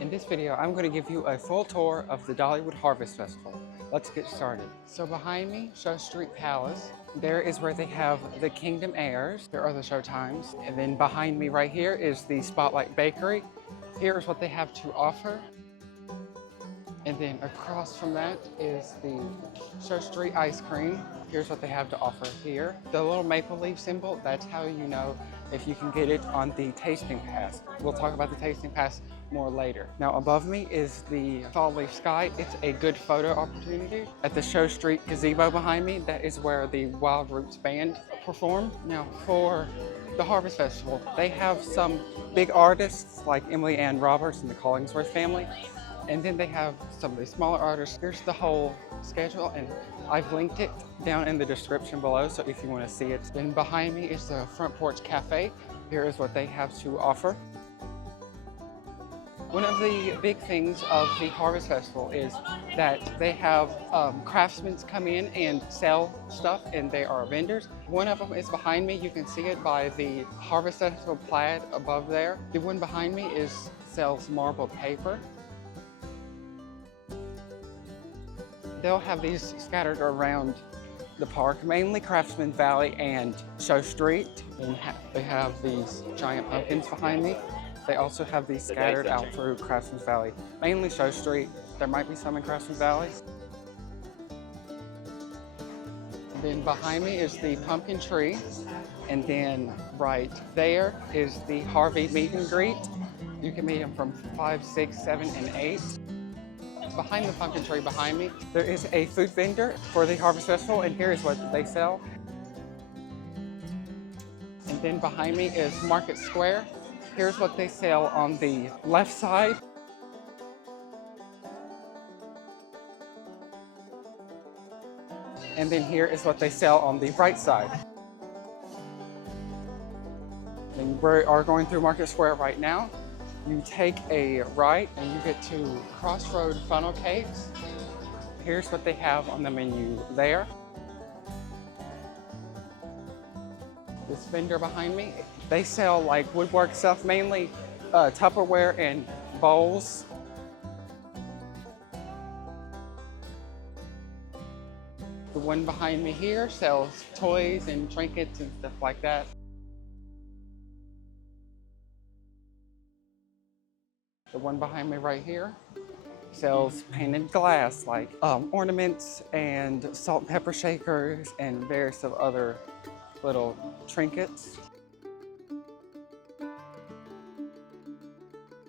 In this video, I'm going to give you a full tour of the Dollywood Harvest Festival. Let's get started. So behind me, Show Street Palace. There is where they have the Kingdom airs. There are the show times. And then behind me right here is the Spotlight Bakery. Here's what they have to offer. And then across from that is the Show Street Ice Cream. Here's what they have to offer here. The little maple leaf symbol, that's how you know if you can get it on the tasting pass. We'll talk about the tasting pass more later. Now above me is the fall leaf sky. It's a good photo opportunity. At the Show Street gazebo behind me, that is where the Wild Roots Band performed. Now for the Harvest Festival, they have some big artists like Emily Ann Roberts and the Collingsworth family. And then they have some of the smaller artists. Here's the whole schedule, and I've linked it down in the description below, so if you want to see it. Then behind me is the Front Porch Cafe. Here is what they have to offer. One of the big things of the Harvest Festival is that they have craftsmen come in and sell stuff, and they are vendors. One of them is behind me. You can see it by the Harvest Festival plaid above there. The one behind me sells marbled paper. They'll have these scattered around the park, mainly Craftsman Valley and Show Street. And they have these giant pumpkins behind me. They also have these scattered out through Craftsman Valley, mainly Show Street. There might be some in Craftsman Valley. Then behind me is the pumpkin tree. And then right there is the Harvey meet and greet. You can meet them from 5, 6, 7, and 8. Behind the pumpkin tree behind me, there is a food vendor for the Harvest Festival, and here is what they sell. And then behind me is Market Square. Here's what they sell on the left side. And then here is what they sell on the right side. And we are going through Market Square right now. You take a right and you get to Crossroad Funnel Cakes. Here's what they have on the menu there. This vendor behind me, they sell like woodwork stuff, mainly Tupperware and bowls. The one behind me here sells toys and trinkets and stuff like that. The one behind me right here sells painted glass, like ornaments and salt and pepper shakers and various of other little trinkets.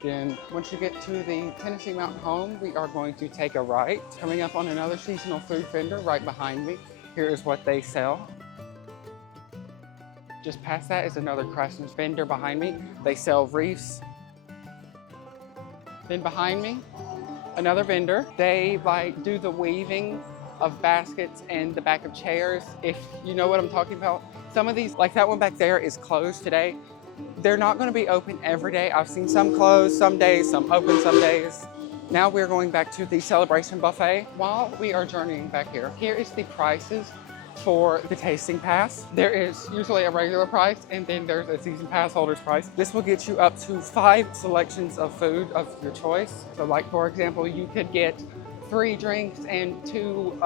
Then once you get to the Tennessee Mountain Home, we are going to take a right. Coming up on another seasonal food vendor right behind me. Here is what they sell. Just past that is another Craftsman's vendor behind me. They sell wreaths. Then behind me, another vendor. They do the weaving of baskets and the back of chairs, if you know what I'm talking about. Some of these, like that one back there, is closed today. They're not going to be open every day. I've seen some closed some days, some open some days. Now we're going back to the Celebration Buffet. While we are journeying back here, here is the prices for the tasting pass. There is usually a regular price, and then there's a season pass holder's price. This will get you up to 5 selections of food of your choice. So like for example, you could get 3 drinks and 2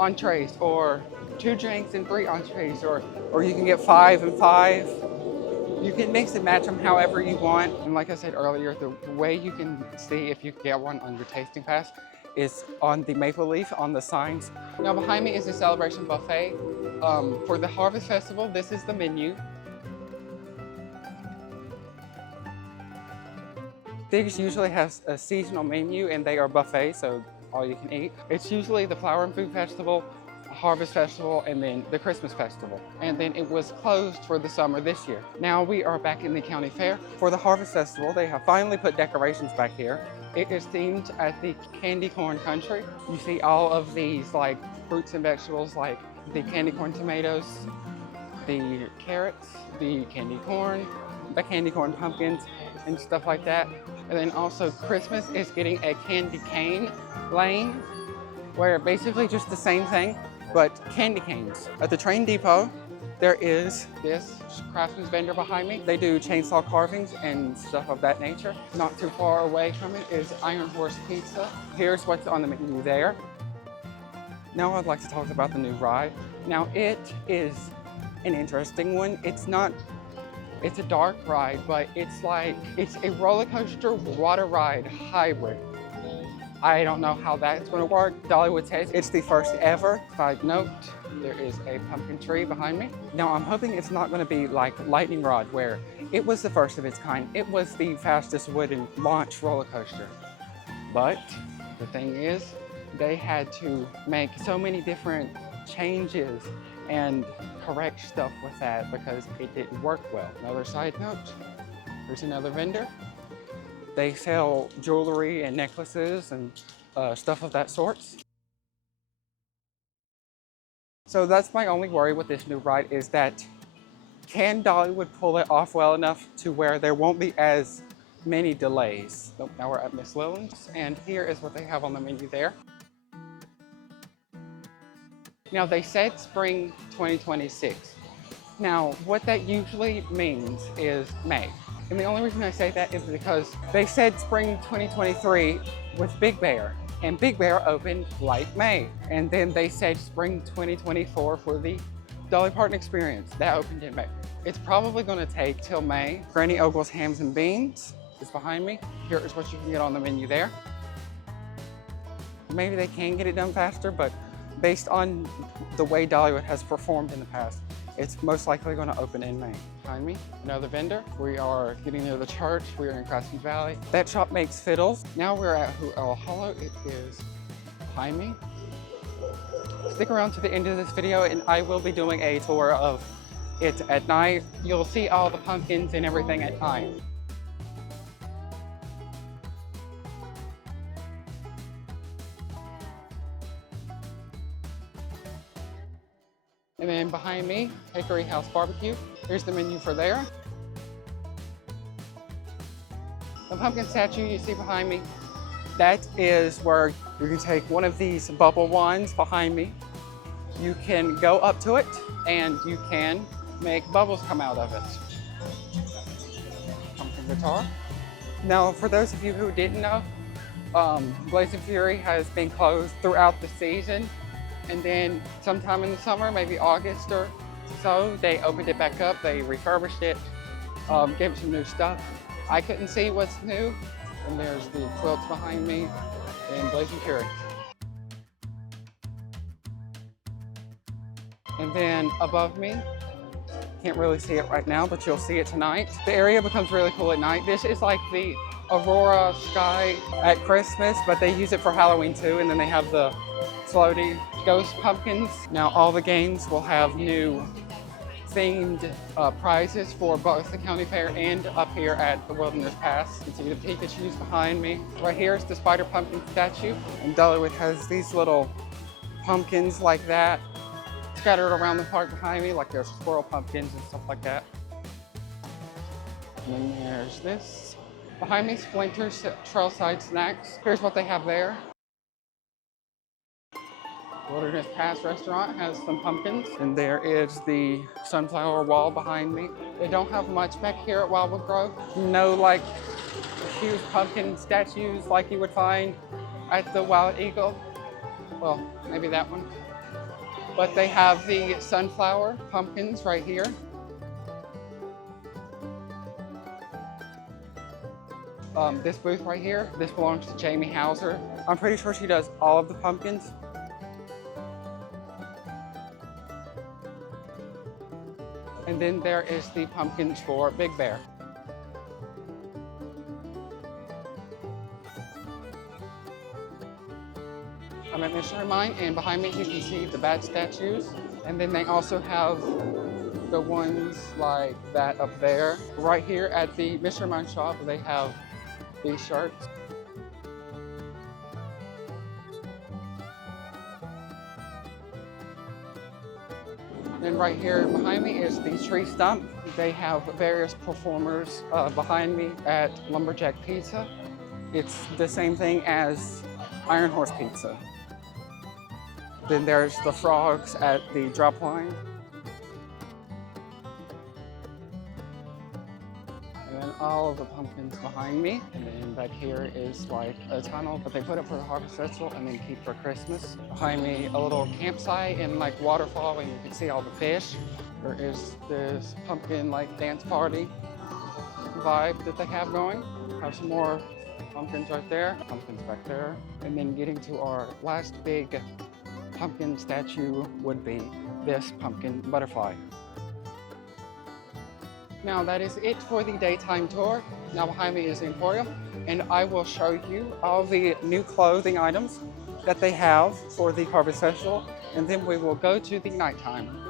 entrees, or 2 drinks and 3 entrees, or you can get 5 and 5. You can mix and match them however you want. And like I said earlier, the way you can see if you can get one on your tasting pass is on the maple leaf on the signs. Now behind me is the Celebration Buffet. For the Harvest Festival, this is the menu. These usually has a seasonal menu and they are buffet, so all you can eat. It's usually the Flower and Food Festival, Harvest Festival, and then the Christmas Festival. And then it was closed for the summer this year. Now we are back in the county fair. For the Harvest Festival, they have finally put decorations back here. It is themed at the candy corn country. You see all of these like fruits and vegetables, like the candy corn tomatoes, the carrots, the candy corn pumpkins, and stuff like that. And then also Christmas is getting a candy cane lane, where basically just the same thing, but candy canes. At the train depot, There is this craftsman's vendor behind me. They do chainsaw carvings and stuff of that nature. Not too far away from it is Iron Horse Pizza. Here's what's on the menu there. Now I'd like to talk about the new ride. Now it is an interesting one. It's a dark ride, but it's a roller coaster water ride hybrid. I don't know how that's going to work. Dollywood says it's the first ever. Side note, there is a pumpkin tree behind me. Now I'm hoping it's not going to be like Lightning Rod, where it was the first of its kind. It was the fastest wooden launch roller coaster. But the thing is, they had to make so many different changes and correct stuff with that because it didn't work well. Another side note, there's another vendor. They sell jewelry and necklaces and stuff of that sort. So that's my only worry with this new ride is that can Dollywood pull it off well enough to where there won't be as many delays? So now we're at Miss Lillian's, and here is what they have on the menu there. Now they said spring 2026. Now what that usually means is May. And the only reason I say that is because they said spring 2023 with Big Bear, and Big Bear opened like May. And then they said spring 2024 for the Dolly Parton Experience. That opened in May. It's probably gonna take till May. Granny Ogle's Hams and Beans is behind me. Here is what you can get on the menu there. Maybe they can get it done faster, but based on the way Dollywood has performed in the past, it's most likely going to open in May. Behind me, another vendor. We are getting near the church. We are in Craftsman's Valley. That shop makes fiddles. Now we're at Huel Hollow. It is behind me. Stick around to the end of this video and I will be doing a tour of it at night. You'll see all the pumpkins and everything at night. And then behind me, Hickory House Barbecue. Here's the menu for there. The pumpkin statue you see behind me, that is where you can take one of these bubble wands behind me. You can go up to it and you can make bubbles come out of it. Pumpkin guitar. Now, for those of you who didn't know, Blazing Fury has been closed throughout the season. And then sometime in the summer, maybe August or so, they opened it back up. They refurbished it, gave it some new stuff. I couldn't see what's new. And there's the quilts behind me and Blazing Fury. And then above me, can't really see it right now, but you'll see it tonight. The area becomes really cool at night. This is like the Aurora sky at Christmas, but they use it for Halloween too. And then they have the floaty ghost pumpkins. Now all the games will have new themed prizes for both the county fair and up here at the Wilderness Pass. You can see the Pikachu's behind me. Right here is the spider pumpkin statue. And Dollywood has these little pumpkins like that scattered around the park behind me, like there's squirrel pumpkins and stuff like that. And then there's this. Behind me, Splinter's Trailside Snacks. Here's what they have there. Wilderness Pass restaurant has some pumpkins. And there is the sunflower wall behind me. They don't have much back here at Wildwood Grove. No like huge pumpkin statues like you would find at the Wild Eagle. Well, maybe that one. But they have the sunflower pumpkins right here. This booth right here, this belongs to Jamie Hauser. I'm pretty sure she does all of the pumpkins. And then there is the pumpkins for Big Bear. I'm at Missionary Mine, and behind me you can see the bat statues. And then they also have the ones like that up there. Right here at the Missionary Mine shop, they have these shirts. And right here behind me is the tree stump. They have various performers behind me at Lumberjack Pizza. It's the same thing as Iron Horse Pizza. Then there's the frogs at the drop line. all of the pumpkins behind me. And then back here is like a tunnel that they put up for the Harvest Festival and then keep for Christmas. Behind me, a little campsite and like waterfall, and you can see all the fish. There is this pumpkin like dance party vibe that they have going. Have some more pumpkins right there, pumpkins back there. And then getting to our last big pumpkin statue would be this pumpkin butterfly. Now that is it for the daytime tour. Now behind me is the Emporium, and I will show you all the new clothing items that they have for the Harvest Festival, and then we will go to the nighttime.